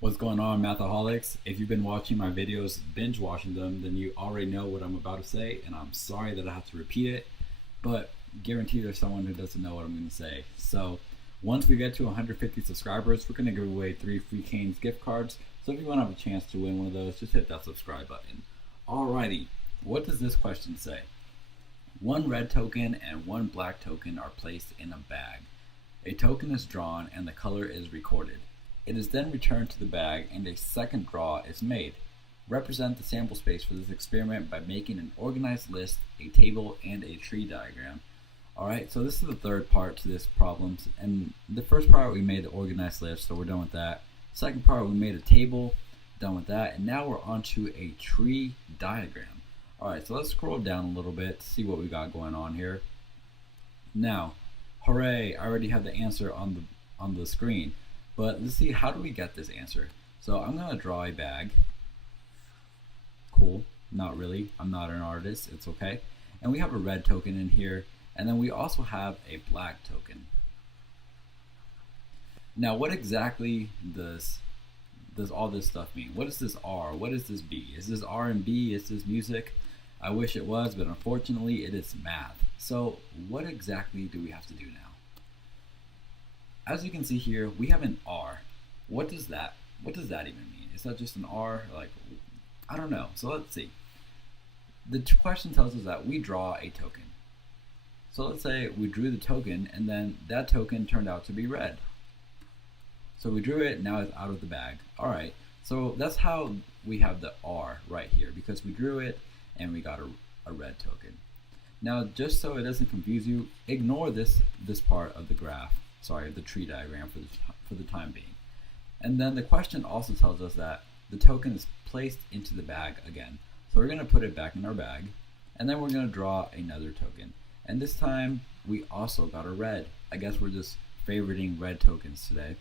What's going on, Mathaholics? If you've been watching my videos, binge watching them, then you already know what I'm about to say, and I'm sorry that I have to repeat it, but guarantee there's someone who doesn't know what I'm going to say. So, once we get to 150 subscribers, we're going to give away 3 free Cane's gift cards. So, if you want to have a chance to win one of those, just hit that subscribe button. Alrighty, what does this question say? One red token and one black token are placed in a bag. A token is drawn and the color is recorded. It is then returned to the bag and a second draw is made. Represent the sample space for this experiment by making an organized list, a table, and a tree diagram. Alright, so this is the third part to this problem. And the first part we made the organized list, so we're done with that. Second part we made a table, done with that. And now we're on to a tree diagram. Alright, so let's scroll down a little bit to see what we got going on here. Now, hooray, I already have the answer on the screen. But let's see, how do we get this answer? So I'm going to draw a bag. Cool. Not really. I'm not an artist. It's okay. And we have a red token in here. And then we also have a black token. Now, what exactly does all this stuff mean? What is this R? What is this B? Is this R&B? Is this music? I wish it was, but unfortunately it is math. So what exactly do we have to do now? As you can see here, we have an R. What does that even mean? Is that just an R? Like, I don't know. So let's see. The question tells us that we draw a token. So let's say we drew the token and then that token turned out to be red. So we drew it, now it's out of the bag. All right, so that's how we have the R right here, because we drew it and we got a red token. Now, just so it doesn't confuse you, ignore this part of the graph, sorry, the tree diagram for the time being. And then the question also tells us that the token is placed into the bag again. So we're gonna put it back in our bag, and then we're gonna draw another token. And this time, we also got a red. I guess we're just favoriting red tokens today.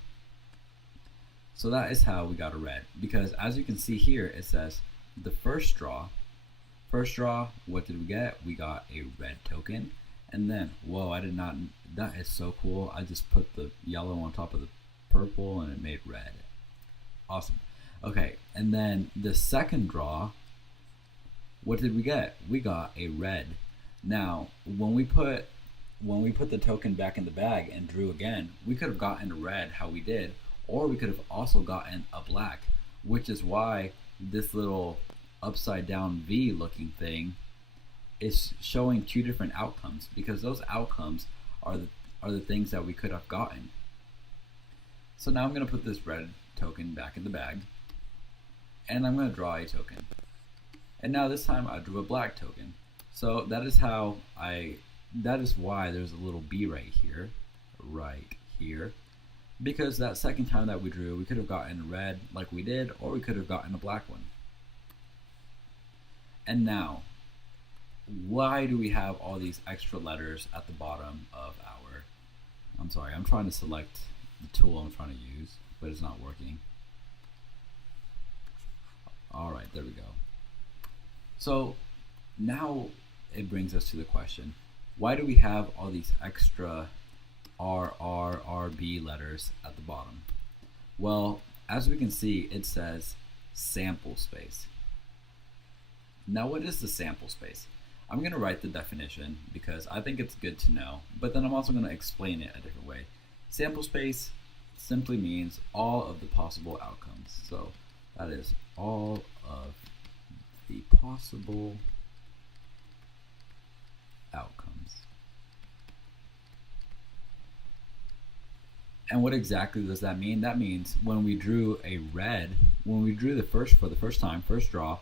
So that is how we got a red, because as you can see here, it says the first draw, what did we get? We got a red token. And then, whoa, I did not, that is so cool. I just put the yellow on top of the purple and it made red. Awesome. Okay, and then the second draw, what did we get? We got a red. Now, when we put the token back in the bag and drew again, we could have gotten a red how we did, or we could have also gotten a black, which is why this little upside down V looking thing is showing two different outcomes, because those outcomes are the things that we could have gotten. So now I'm going to put this red token back in the bag, and I'm going to draw a token. And now this time I drew a black token. So that is why there's a little B right here, because that second time that we drew, we could have gotten red like we did, or we could have gotten a black one. And now, why do we have all these extra letters at the bottom of our, I'm sorry, I'm trying to select the tool I'm trying to use, but it's not working. All right, there we go. So now it brings us to the question, why do we have all these extra RB letters at the bottom? Well, as we can see, it says sample space. Now, what is the sample space? I'm going to write the definition because I think it's good to know, but then I'm also going to explain it a different way. Sample space simply means all of the possible outcomes. So that is all of the possible outcomes. And what exactly does that mean? That means when we drew a red, when we drew for the first time, first draw,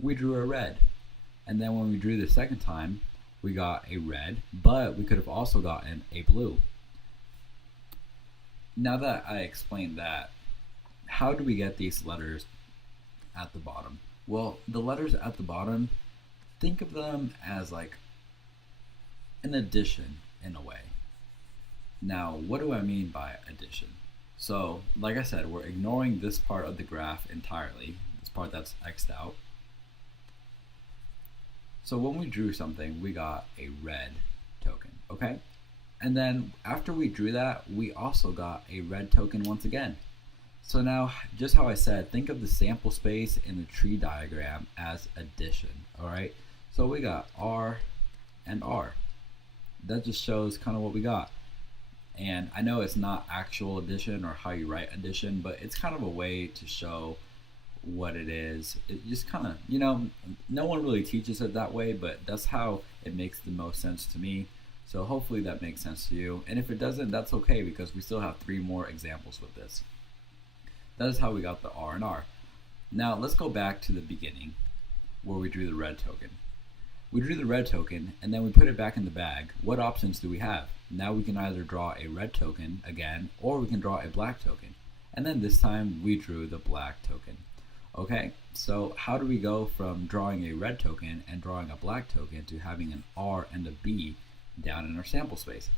we drew a red. And then when we drew the second time, we got a red, but we could have also gotten a blue. Now that I explained that, how do we get these letters at the bottom? Well, the letters at the bottom, think of them as like an addition in a way. Now, what do I mean by addition? So, like I said, we're ignoring this part of the graph entirely, this part that's X'd out. So when we drew something, we got a red token, okay? And then after we drew that, we also got a red token once again. So now, just how I said, think of the sample space in the tree diagram as addition, all right? So we got R and R. That just shows kind of what we got. And I know it's not actual addition or how you write addition, but it's kind of a way to show what it is. It just kind of, no one really teaches it that way, but that's how it makes the most sense to me. So hopefully that makes sense to you. And if it doesn't, that's okay, because we still have 3 more examples with this. That is how we got the R and R. Now let's go back to the beginning where we drew the red token. We drew the red token and then we put it back in the bag. What options do we have? Now we can either draw a red token again, or we can draw a black token. And then this time we drew the black token. Okay, so how do we go from drawing a red token and drawing a black token to having an R and a B down in our sample space?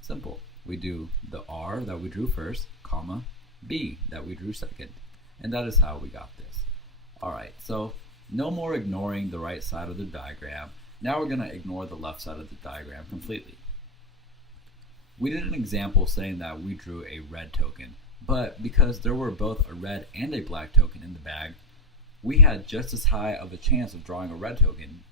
Simple. We do the R that we drew first, comma, B that we drew second. And that is how we got this. Alright, so no more ignoring the right side of the diagram. Now we're going to ignore the left side of the diagram completely. We did an example saying that we drew a red token, but because there were both a red and a black token in the bag, we had just as high of a chance of drawing a black token.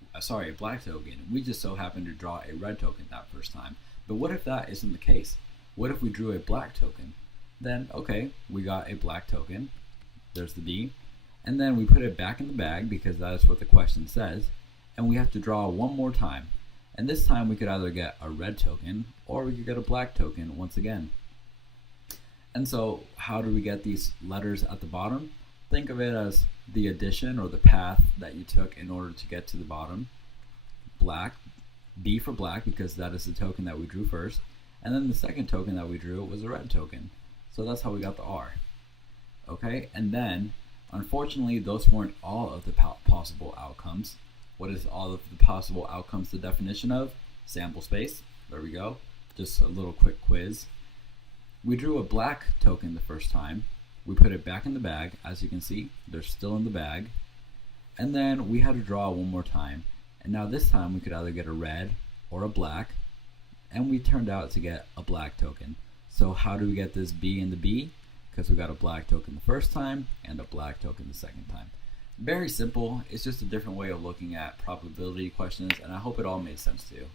We just so happened to draw a red token that first time. But what if that isn't the case? What if we drew a black token? Then, okay, we got a black token. There's the B. And then we put it back in the bag because that is what the question says. And we have to draw one more time. And this time we could either get a red token or we could get a black token once again. And so how do we get these letters at the bottom? Think of it as the addition or the path that you took in order to get to the bottom. Black, B for black, because that is the token that we drew first. And then the second token that we drew was a red token. So that's how we got the R. Okay, and then unfortunately those weren't all of the possible outcomes. What is all of the possible outcomes the definition of? Sample space. There we go. Just a little quick quiz. We drew a black token the first time. We put it back in the bag. As you can see, they're still in the bag. And then we had to draw one more time. And now this time we could either get a red or a black. And we turned out to get a black token. So how do we get this B and the B? Because we got a black token the first time and a black token the second time. Very simple. It's just a different way of looking at probability questions, and I hope it all made sense to you.